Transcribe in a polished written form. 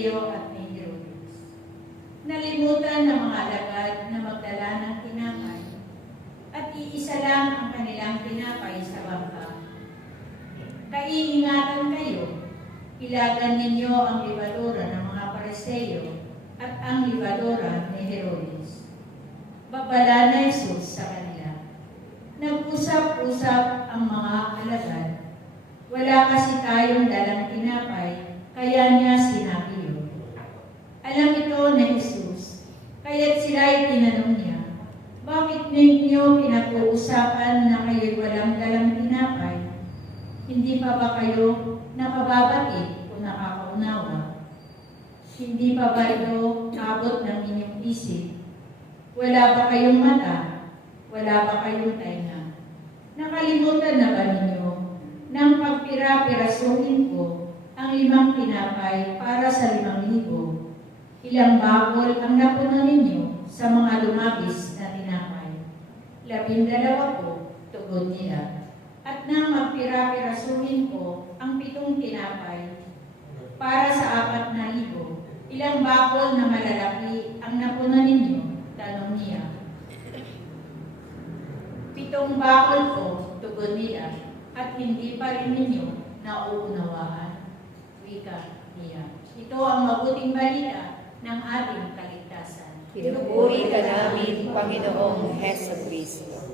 Pariseo at ni Herodes. Nalimutan ng mga alagad na magdala ng tinapay, at iisa lang ang kanilang tinapay sa bangka. Kaiingatan kayo, ilagan ninyo ang libadura ng mga Pariseo at ang libadura ni Herodes. Babala na Jesus sa kanila. Nag-usap-usap ang mga alagad. Wala kasi tayong dalang tinapay, kaya niya sinabi yun. Alam ito ni Jesus, kaya't sila'y tinanong niya, bakit ninyo pinag-uusapan na kayo'y walang dalang tinapay? Hindi pa ba kayo nakababati o nakakaunawa? Hindi pa ba ito abot ng inyong isip? Wala ba kayong mata? Wala ba kayong tainga? Nakalimutan na ba ninyo nang pagpira-pirasuhin ko ang 5 tinapay para sa 5,000? Ilang bakol ang napuno ninyo sa mga lumabis na tinapay? 12 po, tugon nila. At nang magpira-pirasuhin ko ang 7 tinapay para sa 4,000, ilang bakol na malalaki ang napuno ninyo? Tanong niya. 7 bakol po, tugon nila. At hindi pa rin ninyo nauunawaan. Wika niya. Ito ang mabuting balita ng ating kaligtasan. Pinupuri ka namin, Panginoong Hesukristo.